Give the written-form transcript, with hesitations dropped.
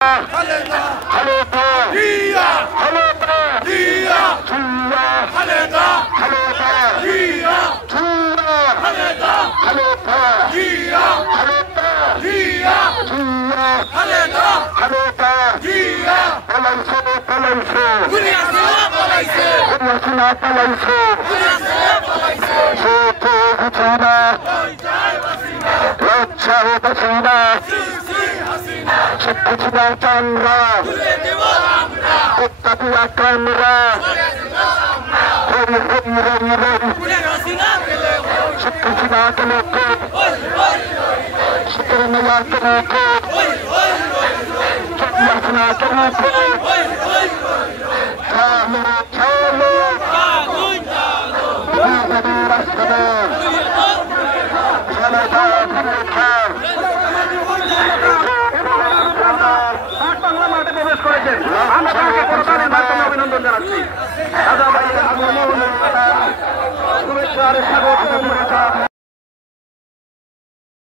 খালেদা খালেদা জিয়া খালেদা জিয়া জিয়া খালেদা খালেদা জিয়া জিয়া খালেদা খালেদা জিয়া খালেদা জিয়া জিয়া খালেদা খালেদা জিয়া পালাইছে পালাইছে দুনিয়া ছেড়ে পালাইছে দুনিয়া ছেড়ে পালাইছে দুনিয়া ছেড়ে পালাইছে সে তো হাসিনা লজ্জা হাসিনা শিক্ষা চামড়া প্রত্যাপিয়া কামরা শিক্ষা তোমাকে শিক্ষা নেওয়া তোমাকে চাকরিয়াসনা তোমাকে চালো চালো রাস্তা খালেদা খালেদা আমরা তাকে করতালের মাধ্যমে অভিনন্দন জানাচ্ছি। শুভেচ্ছা আর স্বাগত।